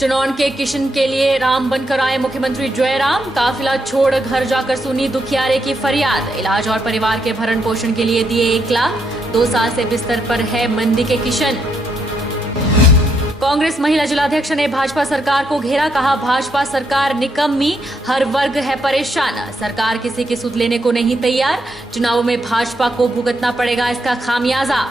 चुनाव के किशन के लिए राम बनकर आए मुख्यमंत्री जयराम। काफिला छोड़ घर जाकर सुनी दुखियारे की फरियाद। इलाज और परिवार के भरण पोषण के लिए दिए 1 लाख। 2 साल से बिस्तर पर है मंदी के किशन। कांग्रेस महिला जिलाध्यक्ष ने भाजपा सरकार को घेरा। कहा, भाजपा सरकार निकम्मी, हर वर्ग है परेशान। सरकार किसी की सुध लेने को नहीं तैयार। चुनावों में भाजपा को भुगतना पड़ेगा इसका खामियाजा।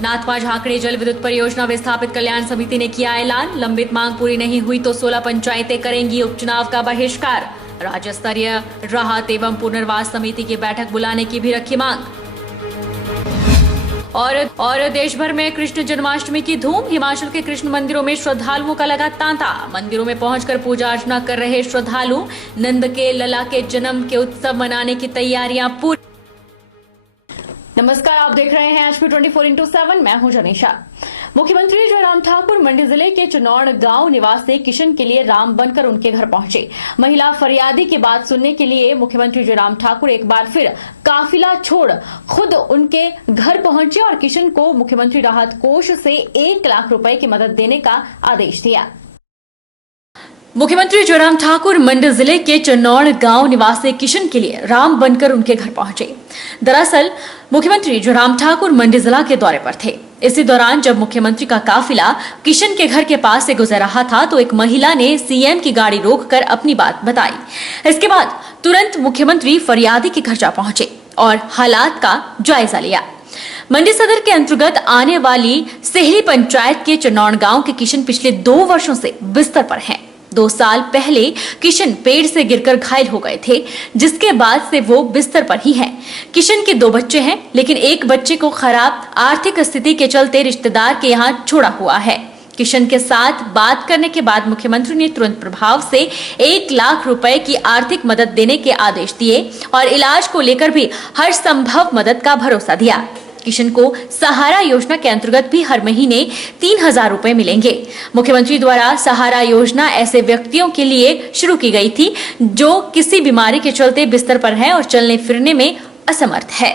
नाथपा झाकड़ी जल विद्युत परियोजना विस्थापित कल्याण समिति ने किया ऐलान। लंबित मांग पूरी नहीं हुई तो 16 पंचायतें करेंगी उपचुनाव का बहिष्कार। राज्य स्तरीय राहत एवं पुनर्वास समिति की बैठक बुलाने की भी रखी मांग। और देश भर में कृष्ण जन्माष्टमी की धूम। हिमाचल के कृष्ण मंदिरों में श्रद्धालुओं का लगा तांता। मंदिरों में पहुंचकर पूजा अर्चना कर रहे श्रद्धालु। नंद के लला के जन्म के उत्सव मनाने की तैयारियां पूरी। नमस्कार, आप देख रहे हैं HP 24x7। मैं हूं जनीशा। मुख्यमंत्री जयराम ठाकुर मंडी जिले के चुनौड़ गांव निवासी किशन के लिए राम बनकर उनके घर पहुंचे। महिला फरियादी की बात सुनने के लिए मुख्यमंत्री जयराम ठाकुर एक बार फिर काफिला छोड़ खुद उनके घर पहुंचे और किशन को मुख्यमंत्री राहत कोष से 1 लाख रुपए की मदद देने का आदेश दिया। मुख्यमंत्री जयराम ठाकुर मंडी जिले के चुनौड़ गांव निवासी किशन के लिए राम बनकर उनके घर पहुंचे। दरअसल मुख्यमंत्री जयराम ठाकुर मंडी जिला के दौरे पर थे। इसी दौरान जब मुख्यमंत्री का काफिला किशन के घर के पास से गुजर रहा था तो एक महिला ने सीएम की गाड़ी रोककर अपनी बात बताई। इसके बाद तुरंत मुख्यमंत्री फरियादी के घर जा पहुंचे और हालात का जायजा लिया। मंडी सदर के अंतर्गत आने वाली सेहरी पंचायत के चुनौड़ गांव के किशन पिछले 2 वर्षों से बिस्तर पर हैं। 2 साल पहले किशन पेड़ से गिरकर घायल हो गए थे, जिसके बाद से वो बिस्तर पर ही हैं। किशन के 2 बच्चे हैं, लेकिन एक बच्चे को खराब आर्थिक स्थिति के चलते रिश्तेदार के यहाँ छोड़ा हुआ है। किशन के साथ बात करने के बाद मुख्यमंत्री ने तुरंत प्रभाव से 1 लाख रुपए की आर्थिक मदद देने के आदेश दिए और इलाज को लेकर भी हर संभव मदद का भरोसा दिया। किशन को सहारा योजना के अंतर्गत भी हर महीने 3000 रुपए मिलेंगे। मुख्यमंत्री द्वारा सहारा योजना ऐसे व्यक्तियों के लिए शुरू की गई थी जो किसी बीमारी के चलते बिस्तर पर है और चलने फिरने में असमर्थ है।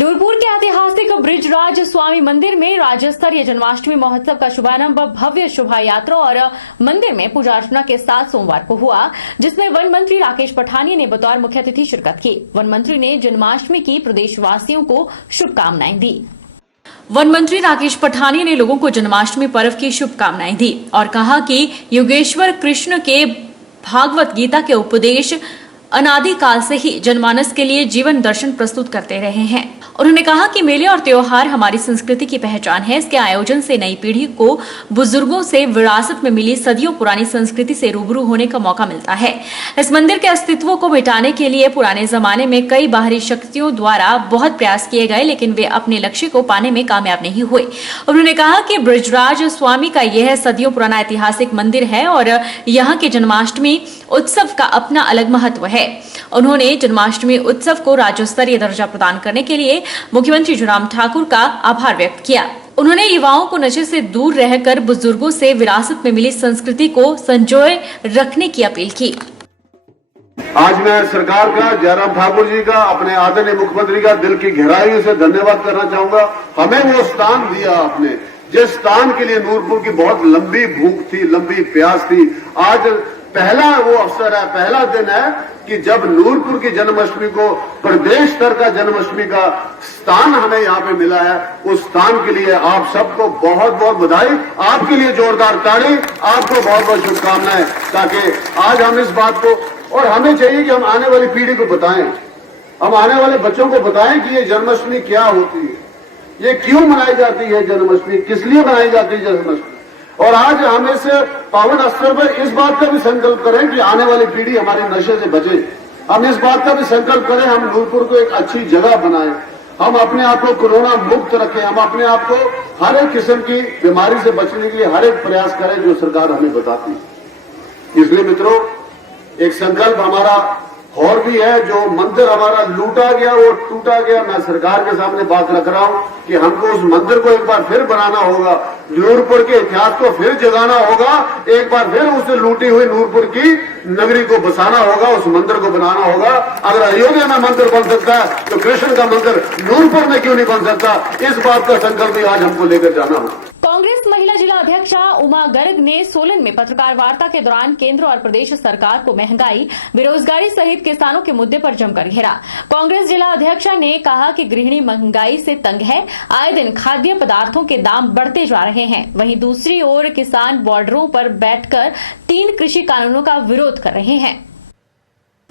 नूरपुर के ऐतिहासिक ब्रिजराज स्वामी मंदिर में राज्य स्तरीय जन्माष्टमी महोत्सव का शुभारंभ भव्य शोभा यात्रा और मंदिर में पूजा अर्चना के साथ सोमवार को हुआ, जिसमें वन मंत्री राकेश पठानिया ने बतौर मुख्य अतिथि शिरकत की। वन मंत्री ने जन्माष्टमी की प्रदेशवासियों को शुभकामनाएं दी। वन मंत्री राकेश पठानिया ने लोगों को जन्माष्टमी पर्व की शुभकामनाएं दी और कहा कि योगेश्वर कृष्ण के भागवत गीता के उपदेश अनादिकाल से ही जनमानस के लिए जीवन दर्शन प्रस्तुत करते रहे हैं। उन्होंने कहा कि मेले और त्योहार हमारी संस्कृति की पहचान है। इसके आयोजन से नई पीढ़ी को बुजुर्गों से विरासत में मिली सदियों पुरानी संस्कृति से रूबरू होने का मौका मिलता है। इस मंदिर के अस्तित्व को मिटाने के लिए पुराने जमाने में कई बाहरी शक्तियों द्वारा बहुत प्रयास किए गए, लेकिन वे अपने लक्ष्य को पाने में कामयाब नहीं हुए। उन्होंने कहा कि ब्रिजराज स्वामी का यह सदियों पुराना ऐतिहासिक मंदिर है और यहाँ के जन्माष्टमी उत्सव का अपना अलग महत्व है। उन्होंने जन्माष्टमी उत्सव को राज्य स्तरीय दर्जा प्रदान करने के लिए मुख्यमंत्री जयराम ठाकुर का आभार व्यक्त किया। उन्होंने युवाओं को नशे से दूर रहकर बुजुर्गों से विरासत में मिली संस्कृति को संजोए रखने की अपील की। आज मैं सरकार का, जयराम ठाकुर जी का, अपने आदरणीय मुख्यमंत्री का दिल की गहराई से धन्यवाद करना चाहूंगा। हमें वो स्थान दिया आपने, जिस स्थान के लिए नूरपुर की बहुत लंबी भूख थी, लंबी प्यास थी। आज पहला वो अवसर है, पहला दिन है कि जब नूरपुर की जन्माष्टमी को प्रदेश स्तर का जन्माष्टमी का स्थान हमें यहाँ पे मिला है। उस स्थान के लिए आप सबको बहुत बहुत बधाई, आपके लिए जोरदार ताड़ी, आपको बहुत बहुत शुभकामनाएं, ताकि आज हम इस बात को, और हमें चाहिए कि हम आने वाली पीढ़ी को बताएं, हम आने वाले बच्चों को बताएं कि ये जन्माष्टमी क्या होती है, ये क्यों मनाई जाती है जन्माष्टमी, किस लिए मनाई जाती है जन्माष्टमी। और आज हम इस पावन अवसर पर इस बात का भी संकल्प करें कि आने वाली पीढ़ी हमारे नशे से बचे। हम इस बात का भी संकल्प करें, हम नूरपुर को एक अच्छी जगह बनाएं, हम अपने आप को कोरोना मुक्त रखें, हम अपने आप को हर एक किस्म की बीमारी से बचने के लिए हर एक प्रयास करें जो सरकार हमें बताती है। इसलिए मित्रों, एक संकल्प हमारा और भी है जो मंदिर हमारा लूटा गया वो टूटा गया। मैं सरकार के सामने बात रख रहा हूं कि हमको उस मंदिर को एक बार फिर बनाना होगा, नूरपुर के इतिहास को फिर जगाना होगा, एक बार फिर उस लूटी हुई नूरपुर की नगरी को बसाना होगा, उस मंदिर को बनाना होगा। अगर अयोध्या में मंदिर बन सकता है तो कृष्ण का मंदिर नूरपुर में क्यों नहीं बन सकता? इस बात का संकल्प भी आज हमको लेकर जाना होगा। कांग्रेस महिला जिला अध्यक्षा उमा गर्ग ने सोलन में पत्रकार वार्ता के दौरान केंद्र और प्रदेश सरकार को महंगाई, बेरोजगारी सहित किसानों के मुद्दे पर जमकर घेरा। कांग्रेस जिला अध्यक्षा ने कहा कि गृहिणी महंगाई से तंग है, आए दिन खाद्य पदार्थों के दाम बढ़ते जा रहे हैं। वहीं दूसरी ओर किसान बॉर्डरों पर बैठकर 3 कृषि कानूनों का विरोध कर रहे हैं।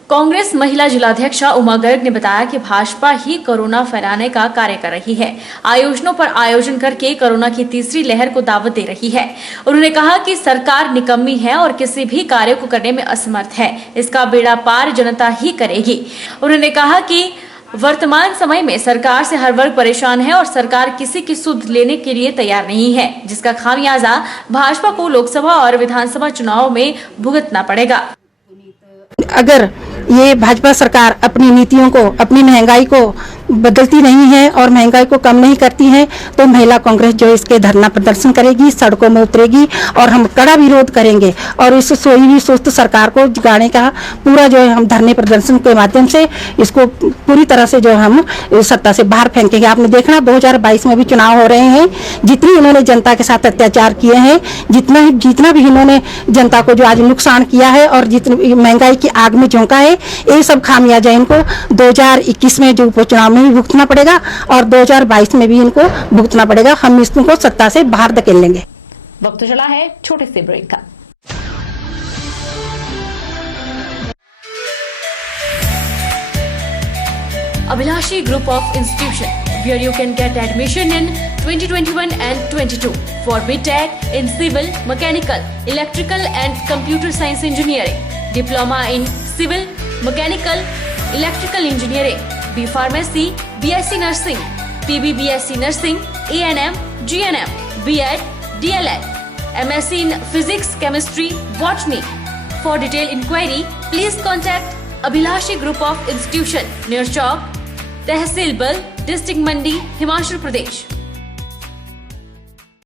कांग्रेस महिला जिलाध्यक्षा उमा गर्ग ने बताया कि भाजपा ही कोरोना फैलाने का कार्य कर रही है, आयोजनों पर आयोजन करके कोरोना की तीसरी लहर को दावत दे रही है। उन्होंने कहा कि सरकार निकम्मी है और किसी भी कार्य को करने में असमर्थ है, इसका बेड़ा पार जनता ही करेगी। उन्होंने कहा कि वर्तमान समय में सरकार से हर वर्ग परेशान है और सरकार किसी की सुध लेने के लिए तैयार नहीं है, जिसका खामियाजा भाजपा को लोकसभा और विधानसभा चुनाव में भुगतना पड़ेगा। अगर ये भाजपा सरकार अपनी नीतियों को, अपनी महंगाई को बदलती नहीं है और महंगाई को कम नहीं करती है तो महिला कांग्रेस जो इसके धरना प्रदर्शन करेगी, सड़कों में उतरेगी और हम कड़ा विरोध करेंगे और इस सोई हुई सुस्त सरकार को जगाने का पूरा जो है हम धरने प्रदर्शन के माध्यम से इसको पूरी तरह से जो हम सत्ता से बाहर फेंकेंगे। आपने देखना 2022 में भी चुनाव हो रहे हैं, जितनी इन्होंने जनता के साथ अत्याचार किए हैं, जितना भी इन्होंने जनता को जो आज नुकसान किया है और जितनी महंगाई की आग में झोंका है, ये सब खामियाजा इनको 2021 में जो उपचुनाव में भी भुगतना पड़ेगा और 2022 में भी इनको भुगतना पड़ेगा। हम इसको सत्ता से बाहर धकेल लेंगे। वक्त चला है छोटे से ब्रेक का। Abhilashi Group of Institution, where you can get admission in 2021 and 22 for BTech in Civil, Mechanical, Electrical and Computer Science Engineering, Diploma in Civil, Mechanical, Electrical Engineering, B Pharmacy, BSc Nursing, PB BSc Nursing, A&M, GNM, B.Ed, DLEd, MSc in Physics, Chemistry, Botany. For detailed inquiry, please contact Abhilashi Group of Institution, near Chowk, Tehsil Bal, District Mandi, Himachal Pradesh.